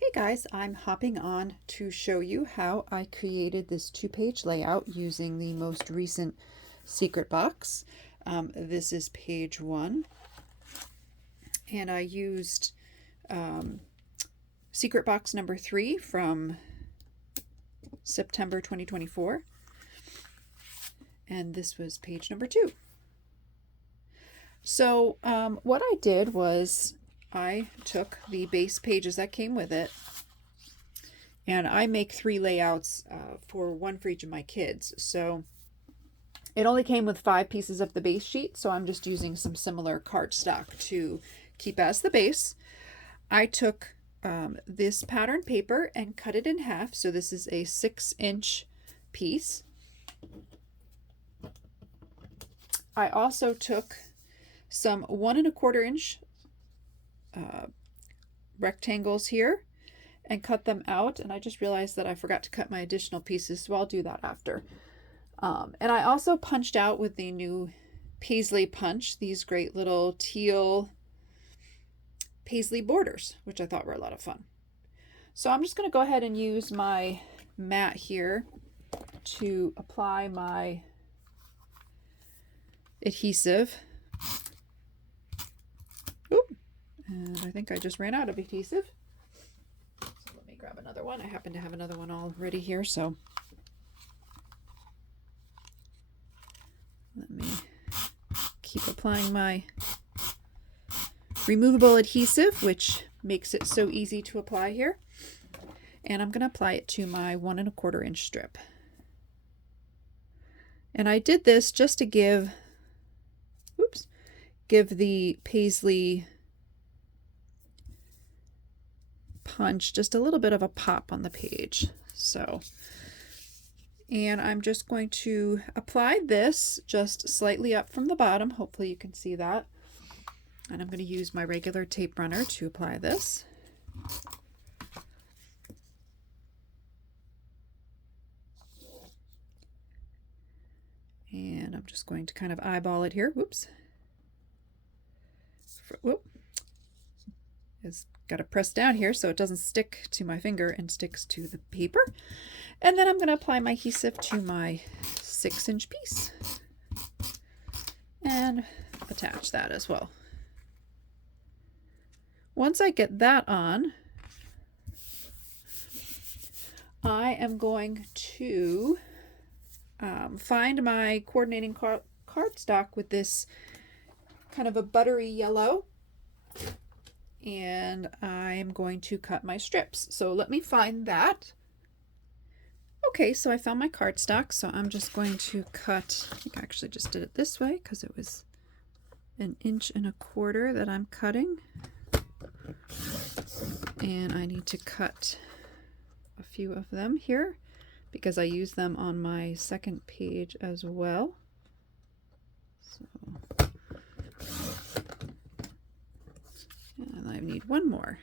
Hey guys, I'm hopping on to show you how I created this two-page layout using the most recent secret box. This is page 1, and I used secret box number 3 from September 2024, and this was page number 2. So what I did was I took the base pages that came with it, and I make 3 layouts for one for each of my kids. So it only came with 5 pieces of the base sheet, so I'm just using some similar cardstock to keep as the base. I took this pattern paper and cut it in half. So this is a 6-inch piece. I also took some 1 1/4 inch rectangles here and cut them out, and I just realized that I forgot to cut my additional pieces, so I'll do that after. And I also punched out with the new Paisley punch these great little teal Paisley borders, which I thought were a lot of fun. So I'm just going to go ahead and use my mat here to apply my adhesive. Oop, and I think I just ran out of adhesive. So let me grab another one. I happen to have another one already here, so let me keep applying my removable adhesive, which makes it so easy to apply here. And I'm going to apply it to my 1 1/4 inch strip. And I did this just to give the Paisley punch just a little bit of a pop on the page. So, and I'm just going to apply this just slightly up from the bottom. Hopefully you can see that. And I'm going to use my regular tape runner to apply this. And I'm just going to kind of eyeball it here. Whoops. Whoop. It's got to press down here so it doesn't stick to my finger and sticks to the paper. And then I'm going to apply my adhesive to my 6-inch piece and attach that as well. Once I get that on, I am going to find my coordinating cardstock with this kind of a buttery yellow, and I'm going to cut my strips. So let me find that. Okay, so I found my cardstock, so I'm just going to cut. I think I actually just did it this way because it was 1 1/4 inch that I'm cutting. And I need to cut a few of them here because I use them on my second page as well. So, and I need one more.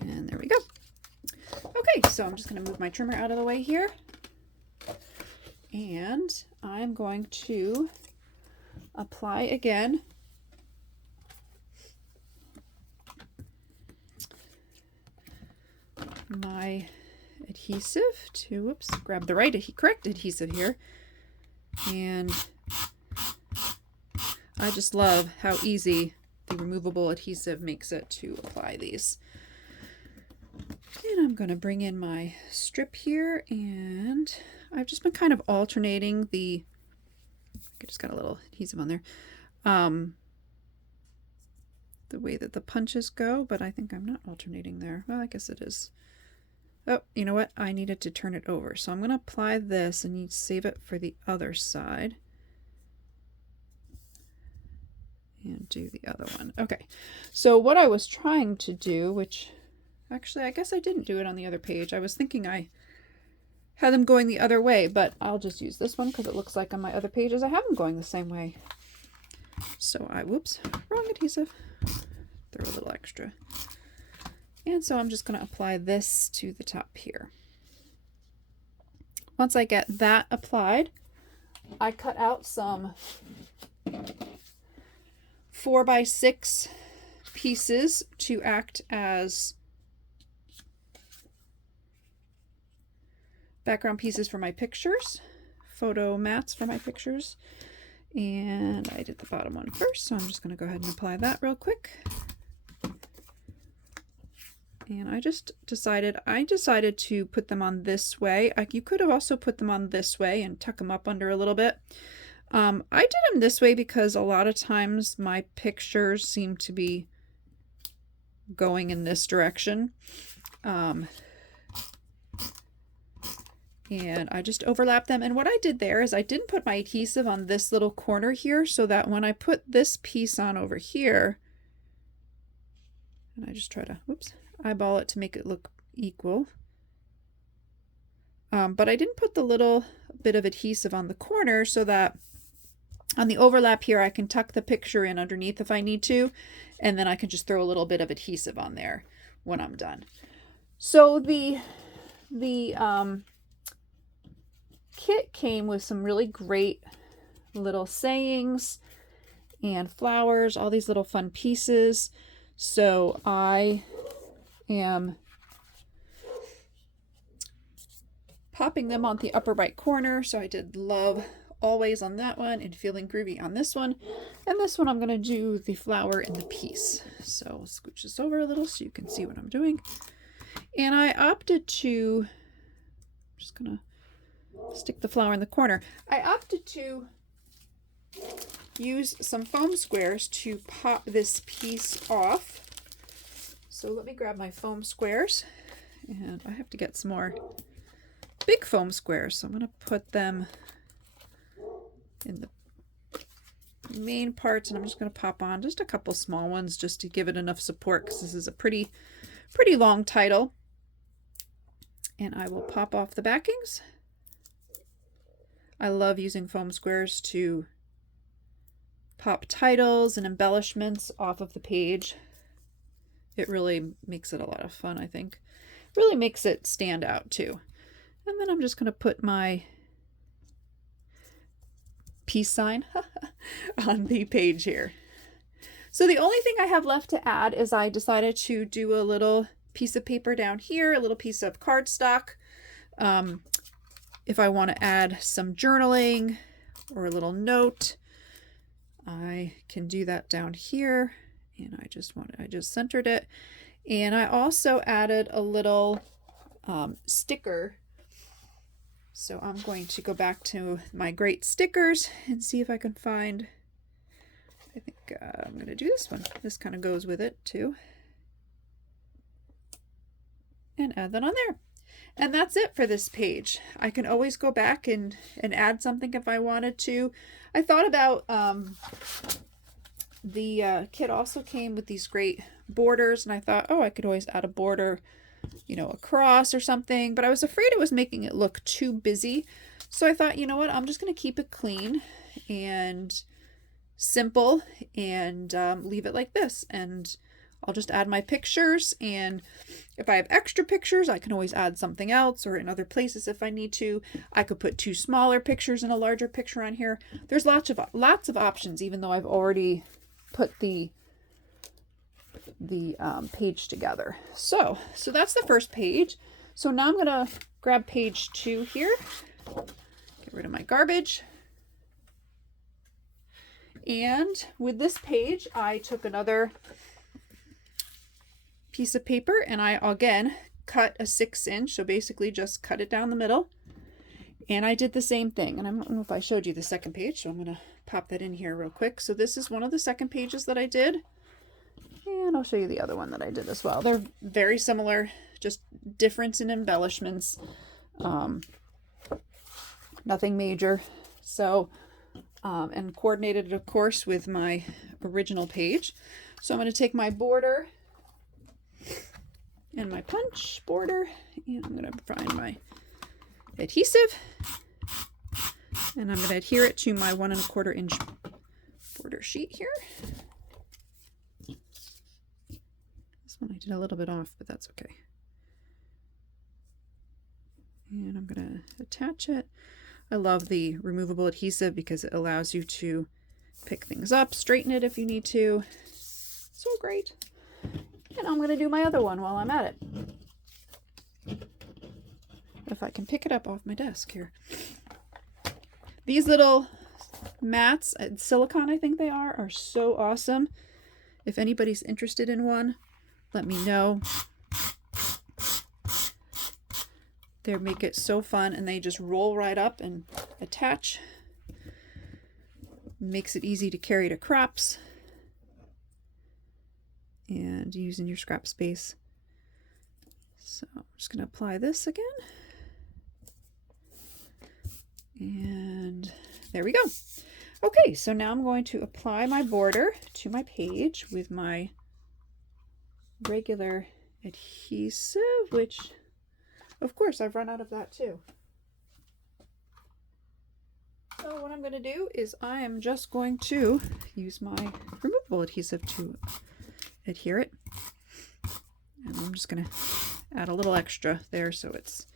And there we go. Okay, so I'm just going to move my trimmer out of the way here. And I'm going to apply again my adhesive to, whoops, grab the correct adhesive here. And I just love how easy the removable adhesive makes it to apply these. And I'm going to bring in my strip here, and I've just been kind of alternating I just got a little adhesive on there, the way that the punches go, but I think I'm not alternating there. Well, I guess it is. Oh, you know what? I needed to turn it over. So I'm going to apply this and you save it for the other side. And do the other one. Okay. So what I was trying to do, which actually I guess I didn't do it on the other page. I was thinking I had them going the other way, but I'll just use this one because it looks like on my other pages I have them going the same way. So whoops, wrong adhesive. Throw a little extra. And so I'm just going to apply this to the top here. Once I get that applied, I cut out some 4x6 pieces to act as background pieces for my pictures, photo mats for my pictures. And I did the bottom one first, so I'm just going to go ahead and apply that real quick. And I decided to put them on this way. You could have also put them on this way and tuck them up under a little bit. I did them this way because a lot of times my pictures seem to be going in this direction. And I just overlap them. And what I did there is I didn't put my adhesive on this little corner here, so that when I put this piece on over here, and I just try to, whoops, eyeball it to make it look equal. But I didn't put the little bit of adhesive on the corner so that on the overlap here, I can tuck the picture in underneath if I need to, and then I can just throw a little bit of adhesive on there when I'm done. So the kit came with some really great little sayings and flowers, all these little fun pieces. So I am popping them on the upper right corner. So I did love always on that one and feeling groovy on this one. And this one I'm going to do the flower in the piece. So I'll scooch this over a little so you can see what I'm doing. And I opted to, I'm just going to stick the flower in the corner. I opted to use some foam squares to pop this piece off. So let me grab my foam squares, and I have to get some more big foam squares. So I'm going to put them in the main parts, and I'm just going to pop on just a couple small ones just to give it enough support, because this is a pretty long title. And I will pop off the backings. I love using foam squares to pop titles and embellishments off of the page. It really makes it a lot of fun, I think. Really makes it stand out too. And then I'm just going to put my peace sign on the page here. So the only thing I have left to add is I decided to do a little piece of paper down here, a little piece of cardstock. If I want to add some journaling or a little note, I can do that down here. And I just centered it. And I also added a little sticker. So I'm going to go back to my great stickers and see if I can find, I think I'm going to do this one. This kind of goes with it too. And add that on there. And that's it for this page. I can always go back and add something if I wanted to. I thought about the kit also came with these great borders, and I thought, oh, I could always add a border, you know, across or something, but I was afraid it was making it look too busy. So I thought, you know what, I'm just going to keep it clean and simple and leave it like this. And I'll just add my pictures, and if I have extra pictures, I can always add something else, or in other places if I need to. I could put 2 smaller pictures and a larger picture on here. There's lots of options, even though I've already put the page together. So that's the first page. So now I'm gonna grab page 2 here, get rid of my garbage. And with this page, I took another piece of paper and I again cut a 6-inch, so basically just cut it down the middle. And I did the same thing, and I don't know if I showed you the second page, so I'm gonna pop that in here real quick. So this is one of the second pages that I did, and I'll show you the other one that I did as well. They're very similar, just difference in embellishments, nothing major. So and coordinated it, of course, with my original page. So I'm going to take my border and my punch border, and I'm going to find my adhesive, and I'm going to adhere it to my 1 1/4 inch border sheet here. This one I did a little bit off, but that's okay. And I'm going to attach it. I love the removable adhesive because it allows you to pick things up, straighten it if you need to. So great. And I'm going to do my other one while I'm at it. If I can pick it up off my desk here. These little mats, silicone I think they are so awesome. If anybody's interested in one, let me know. They make it so fun, and they just roll right up and attach. Makes it easy to carry to crops and use in your scrap space. So I'm just going to apply this again. And there we go. Okay, so now I'm going to apply my border to my page with my regular adhesive, which of course I've run out of that too. So what I'm going to do is I am just going to use my removable adhesive to adhere it. And I'm just going to add a little extra there so it's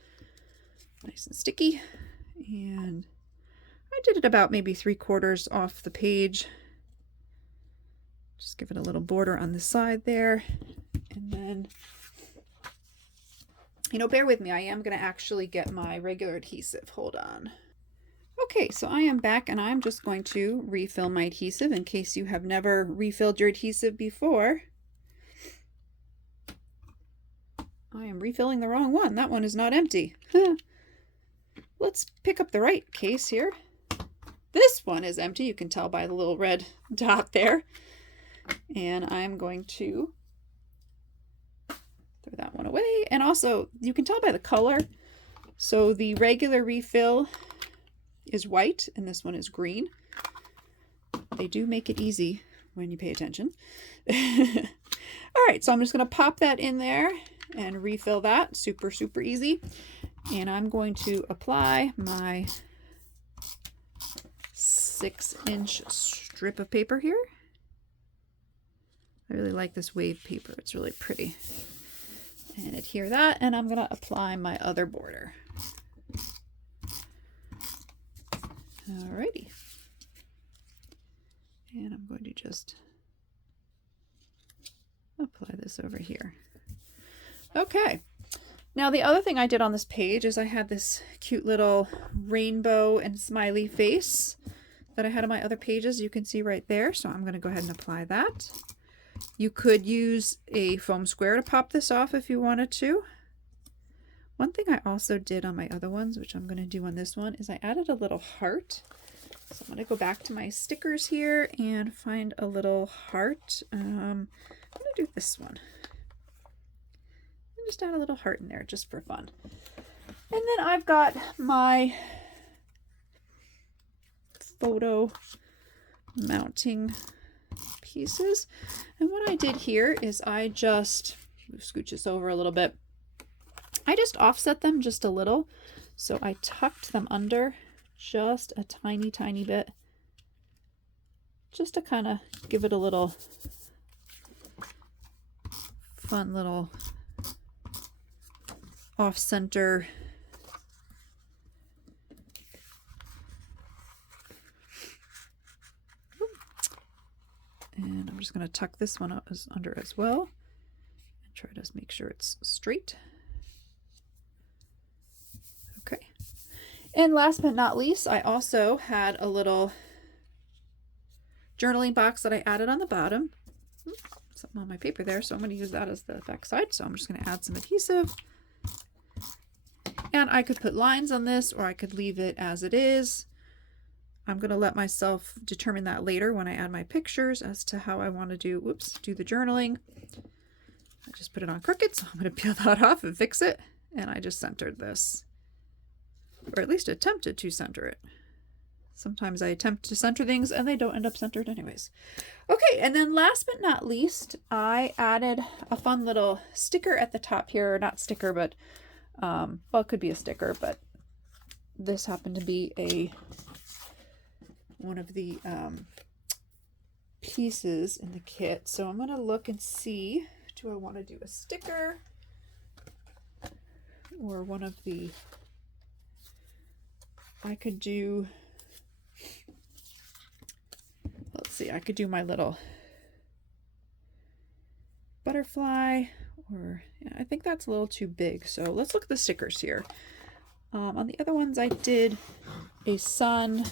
nice and sticky. And I did it about maybe 3/4 off the page. Just give it a little border on the side there. And then, you know, bear with me. I am going to actually get my regular adhesive. Hold on. Okay, so I am back, and I'm just going to refill my adhesive in case you have never refilled your adhesive before. I am refilling the wrong one. That one is not empty. Let's pick up the right case here. This one is empty. You can tell by the little red dot there. And I'm going to throw that one away. And also, you can tell by the color. So the regular refill is white, and this one is green. They do make it easy when you pay attention. All right, so I'm just going to pop that in there and refill that. Super, super easy. And I'm going to apply my 6-inch strip of paper here. I really like this wave paper. It's really pretty. And adhere that, and I'm going to apply my other border. Alrighty. And I'm going to just apply this over here. Okay. Now the other thing I did on this page is I had this cute little rainbow and smiley face that I had on my other pages. You can see right there. So I'm going to go ahead and apply that. You could use a foam square to pop this off if you wanted to. One thing I also did on my other ones, which I'm going to do on this one, is I added a little heart. So I'm going to go back to my stickers here and find a little heart. I'm going to do this one. And just add a little heart in there just for fun. And then I've got my photo mounting pieces. And what I did here is I just scooch this over a little bit. I just offset them just a little. So I tucked them under just a tiny, tiny bit, just to kind of give it a little fun little off-center and I'm just going to tuck this one under as well and try to make sure it's straight. Okay. And last but not least, I also had a little journaling box that I added on the bottom. Something on my paper there, so I'm going to use that as the back side. So I'm just going to add some adhesive. And I could put lines on this, or I could leave it as it is. I'm going to let myself determine that later when I add my pictures as to how I want to do the journaling. I just put it on crooked, so I'm going to peel that off and fix it. And I just centered this. Or at least attempted to center it. Sometimes I attempt to center things and they don't end up centered anyways. Okay, and then last but not least, I added a fun little sticker at the top here. Or not sticker, but, well, it could be a sticker, but this happened to be one of the pieces in the kit. So I'm going to look and see, do I want to do a sticker or one of the... I could do, let's see, I could do my little butterfly, or yeah, I think that's a little too big. So let's look at the stickers here. On the other ones I did a sun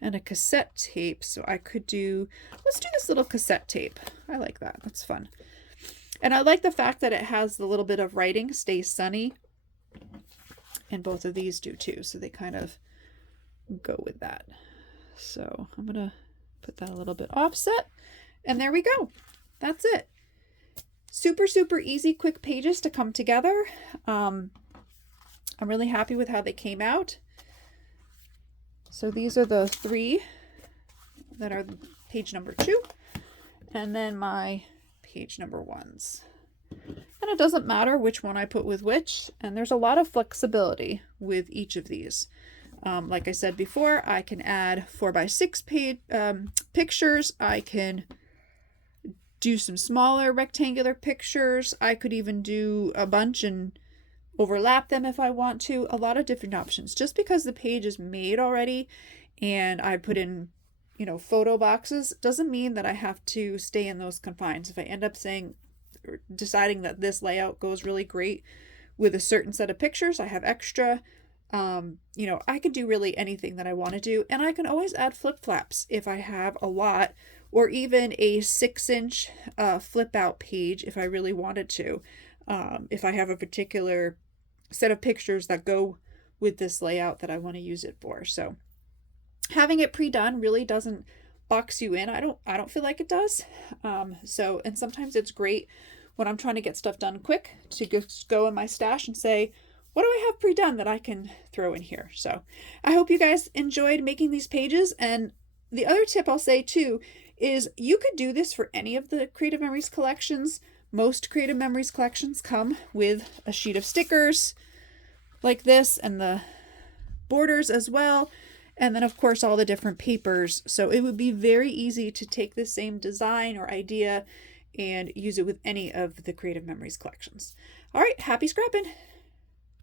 and a cassette tape, so I could do, let's do this little cassette tape. I like that. That's fun. And I like the fact that it has the little bit of writing, Stay Sunny. And both of these do too, so they kind of go with that. So I'm going to put that a little bit offset. And there we go. That's it. Super, super easy, quick pages to come together. I'm really happy with how they came out. So these are the 3 that are page number 2. And then my page number 1s. And it doesn't matter which one I put with which. And there's a lot of flexibility with each of these. Like I said before, I can add 4x6 page pictures. I can do some smaller rectangular pictures. I could even do a bunch and overlap them if I want to. A lot of different options. Just because the page is made already and I put in, you know, photo boxes doesn't mean that I have to stay in those confines. If I end up deciding that this layout goes really great with a certain set of pictures, I have extra. You know, I can do really anything that I want to do, and I can always add flip flaps if I have a lot, or even a 6-inch flip out page if I really wanted to. If I have a particular set of pictures that go with this layout that I want to use it for. So having it pre-done really doesn't box you in. I don't feel like it does. And sometimes it's great when I'm trying to get stuff done quick to just go in my stash and say, what do I have pre-done that I can throw in here? So I hope you guys enjoyed making these pages. And the other tip I'll say too is you could do this for any of the Creative Memories collections. Most Creative Memories collections come with a sheet of stickers like this and the borders as well. And then of course all the different papers. So it would be very easy to take the same design or idea and use it with any of the Creative Memories collections. All right, happy scrapping!